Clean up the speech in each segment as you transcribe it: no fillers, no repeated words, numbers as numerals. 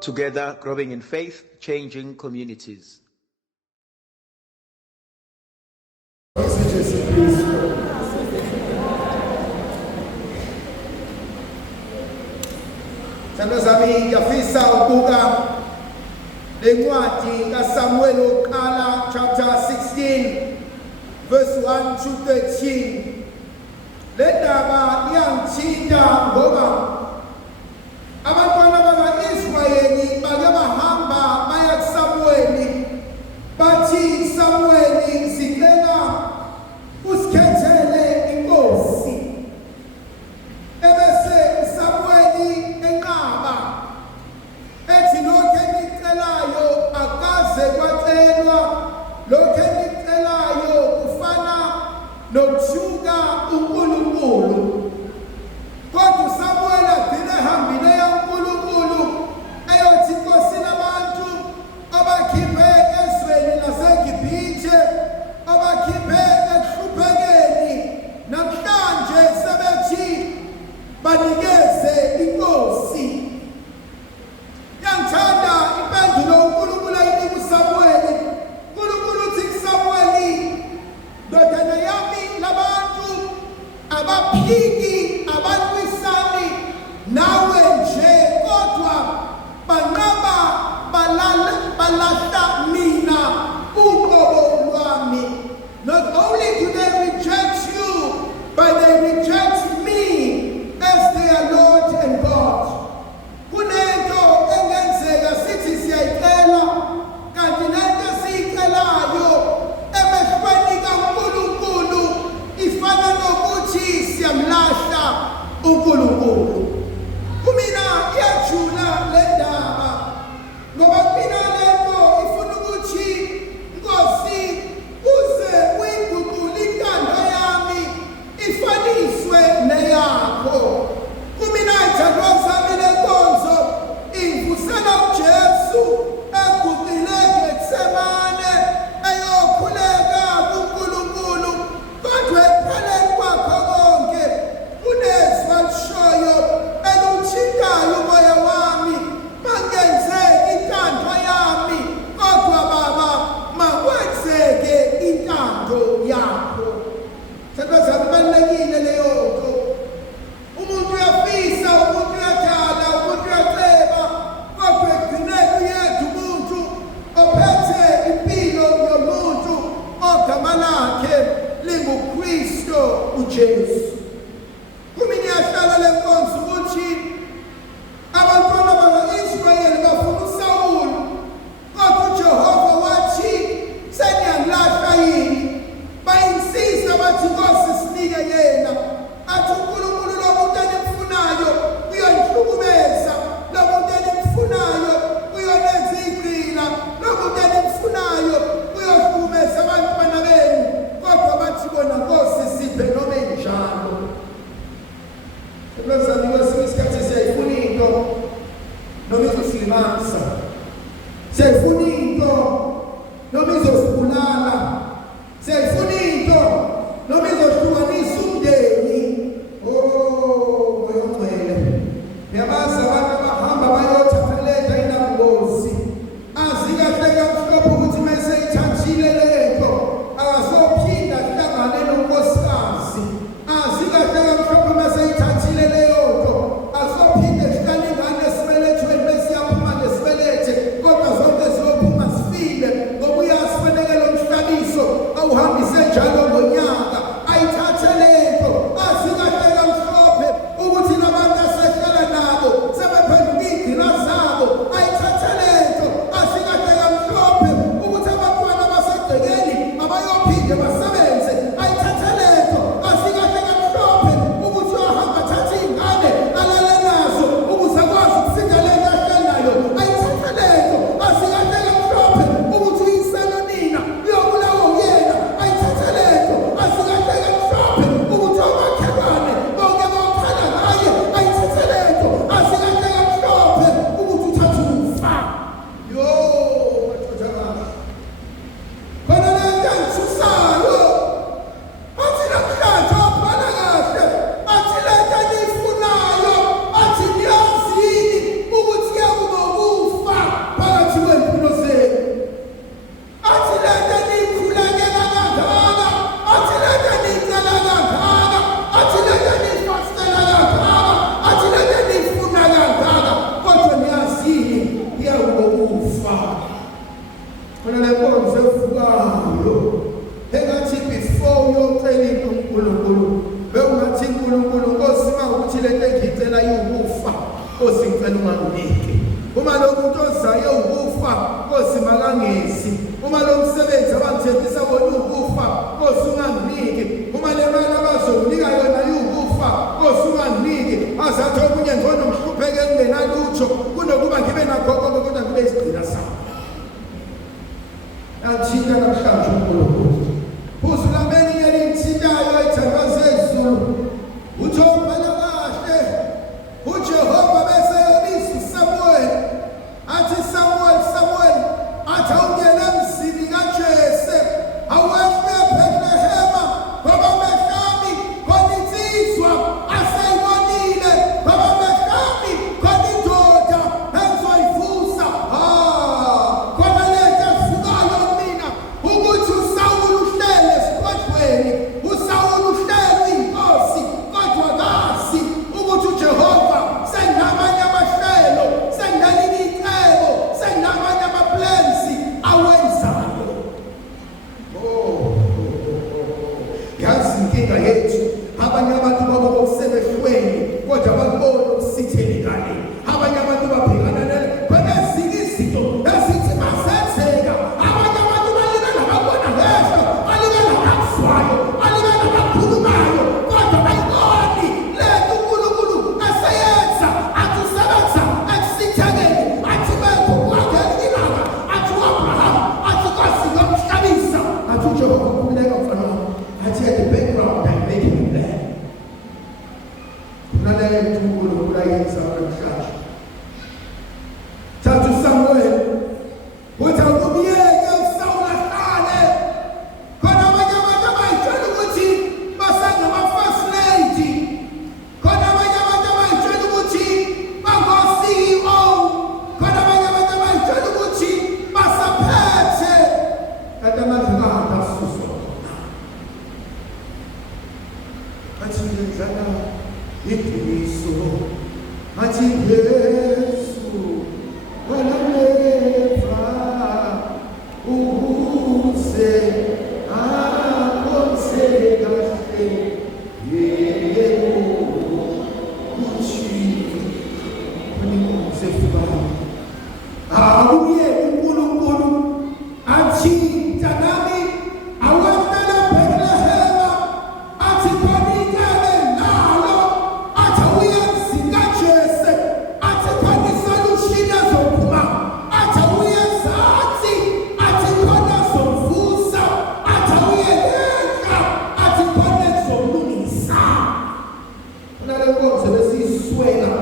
Together, growing in faith, changing communities. Sanozami ngiyafisa ukubuka lencwadi kaSamuel oqala chapter 16 verse 1 to 13. Le ndaba iyangithinta ngoba abantwana bakaIsrayeli bake bahamba baya kuSamueli bathi Samueli sicela usikhethele inkosi. Ebese Samueli enqaba ethi lokho engicelayo akaze kwacelwa, lokho engicelayo kufana nokuthuka uNkulunkulu. Kodwa Samuel agcine ehambile yaNkulunkulu eyothi inkosi labantu abakhiphe ezweni laseGibhithe, abakhiphe ekuhluphekeni, namhlanje sebethi banikeze inkosi. Yangithanda impendulo uNkulunkulu ayinika uSamueli. uNkulunkulu uthi kuSamueli, ndodana yami labantu abaphiki abalwisani nawe nje, kodwa banqaba balahla mina uqobo lwami. Not only do they reject you, but they reject me as their Lord and God. Kunento engenzeka sithi siyayicela, kanti lento siyicelayo emehlweni kaNkulunkulu ifana nokuthi siyamlahla uNkulunkulu. Kumina iyajula le ndaba ngoba mina lento ifuna ukuthi Nkosi uze uyiguqule intando yami ifaniswe neyakho. Kumina ithando sami lenkonzo ivusela uJesu eguqile Getsemane eyokhuleka kuNkulunkulu, kodwa ekupheleni kwakho konke kunezwi alishoyo eluthintayo umoya wami. Mangenzeki intando yami, kodwa Baba makwenzeke intando yakho. Sekuzabe kubalulekile leyo nto. Umuntu uyafisa, umuntu uyadala, umuntu uyaceba, kodwa ekugcineni uyedwa umuntu ophethe impilo yomuntu ogama lakhe linguKristu uJesu. Kumina iyahlala le nkonzo ukuthi abantwana bakaIsrayeli bafuna uSawuli, kodwa uJehova wathi seniyangilahla yini. Bayinsisa bathi Nkosi sinike yena. Athi uNkulunkulu lo muntu enimfunayo uyonihlukumeza, lo muntu enimfunayo uyonenza igqila, lo muntu enimfunayo uyohlukumeza abantwana benu. Kodwa bathi bona Nkosi siphe noma enjalo. Sebenzani kwesinye isikhathi siyayifuna into noma izosilimaza, siyayifuna into noma izosibulala, siyayifuna into noma izohlukanisa umndeni. Oh, moya ongcwele, uyabazi abantu abahamba bayothatheleta inangozi, azi kahle kamhlophe ukuthi mase ithathile lento akazophinda ahlangane nonkosikazi. Azi kahle kamhlophe mase ithathile leyo nto azophinda ehlale ingane esibelethweni bese iyaphuma ngesibelethe, kodwa zonke ziyophuma zifile ngicela unganginiki. Uma lo muntu ozayo ukufa Nkosi makangezi. Uma lo msebenzi abangithembisa wona ukufa Nkosi unganginiki. Uma le mali abazonginika yona ukufa Nkosi unganginiki. Azathi omunye ngcono mhlupheke kungenalutho kunokuba ngibe nakho konke kodwa ngibe isigcina sami. Athina namhlanje uNkulunkulu. Uzulameni ngelithintayo ithemba zezulu. Uthobela kahle. uJehova bese yobisa uSamuel. Athi Samuel, athi awungena emzini kaJese. Awehle eBhethlehema ngoba Behlami khona insizwa aseyibonile. Ngoba Behlami khona indoda engizoyivusa. Khona lento evukayo mina ukuthi uSawuli uhlele esigodlweni. uSawuli uhlele inkosi kodwa kazi ukuthi uJehova senamanye amahlelo, senalinye icebo, senamanye amaplans awenzayo. Yazi inkinga yethu abanye abantu baba bokusebehlweni kodwa bakubona ukusitheni ngale. Abanye abantu babhekana nale khona ezinye izinto ezithi masenzeka. Abanye abantu balibela babona ngehlo, balibela bakuzwayo, balibela bakhulumayo kodwa bayiboni lento uNkulunkulu aseyenza. Athi usebenza ekusithekeni, athi bekho kwakhe ilanga, athi uAbraham, athi Nkosi ngomhlabisa, athi uJehova ukhuleka mfana wami, athi at the background I'm making a plan. Kunaleyo nto uNkulunkulu ayenza namhlanje. Thatha uSamuel uthi awumyeke uSawuli ahlale. Khona abanye abantu abayitshela ukuthi basengama-first lady. Khona abanye abantu abayitshela ukuthi bango-CEO. Khona abanye abantu abayitshela ukuthi basaphethe. Kanti amandla kahamba asuswa khona. Athi ngidlala idumiso. Athi Yesu walameva ukuze akhonze kahle yebo uthi kunikuze fubayo. Awuyeke uNkulunkulu athi mntanami awafela eBhethlehema. Athi khona incele nalo. Athi awuye emzini kaJese. Athi khona isolution ezophuma. Athi awuye ezathi. Athi khona ezomvusa. Athi awuye enhla. Athi khona ezomlungisa. Kunale nkonzo besiyiswela.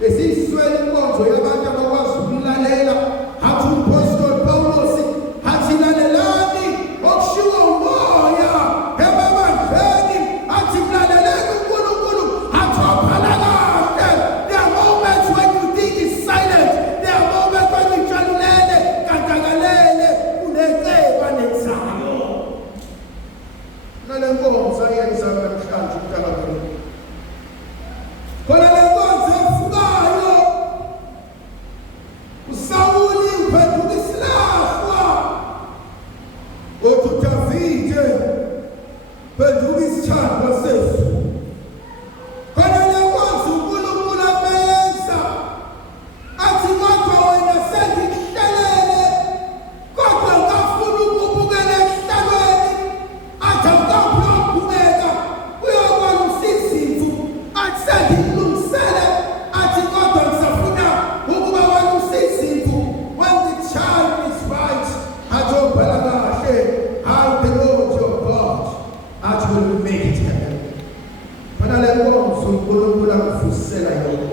Besiyiswela inkonzo yabantu abakwazi ukulalela. Athi umpostoli Pawulos athi lalelani okushiwo umoya emabandleni. Athi kulaleleni uNkulunkulu. Athi ophala kahle. There are moments when you think it's silent. There are moments when you jalulele kantakalele kuneceba nenzayo. Nale nkonzo ayenza namhlanje uNkulunkulu. Khona le nkonzo evukayo. uSawuli uphenduka isilahlwa. Othi uDavide phenduka isithandwa sezulu. Khona le nkonzo uNkulunkulu ameyenza. Athi kodwa wena sengikuhlelele kodwa ngafuna ukubukela emhlabeni. Athi awukabhulokubeka uyokwalusa izimvu. Athi sengikulungisele. Athi kodwa ngisafuna ukuba walusa izimvu. When the child is right, athi obhala kahle, I the Lord your God, athi will make it happen. Khona le nkonzo uNkulunkulu angifusela yona.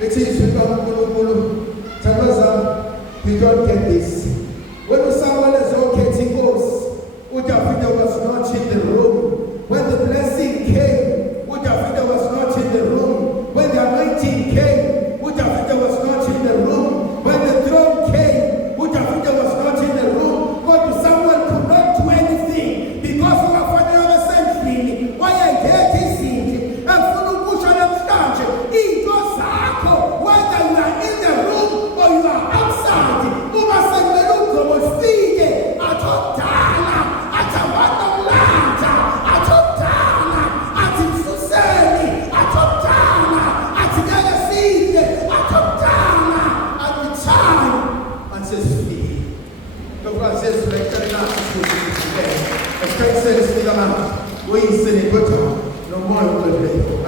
Lithi izwi likaNkulunkulu, thandwa zami, you don't get this. When uSamuel ezokhetha inkosi, uDavide was not in the room. When the blessing came, uDavide was not in the room. When the anointing came, uDavide was not in the room. When the throne came, uDavide was not in the room. God Samuel could not do anything because ukafanele besendlini wayengekho izinto. Engifuna ukusho namhlanje into zakho, whether you are in the room or you are outside, uma sekumele ugqobo lifike athi odala, athi abantu omlanda, athi odala, athi msuseni, athi odala, athi ngeke oyise nendoda nomoya oqoqileyo.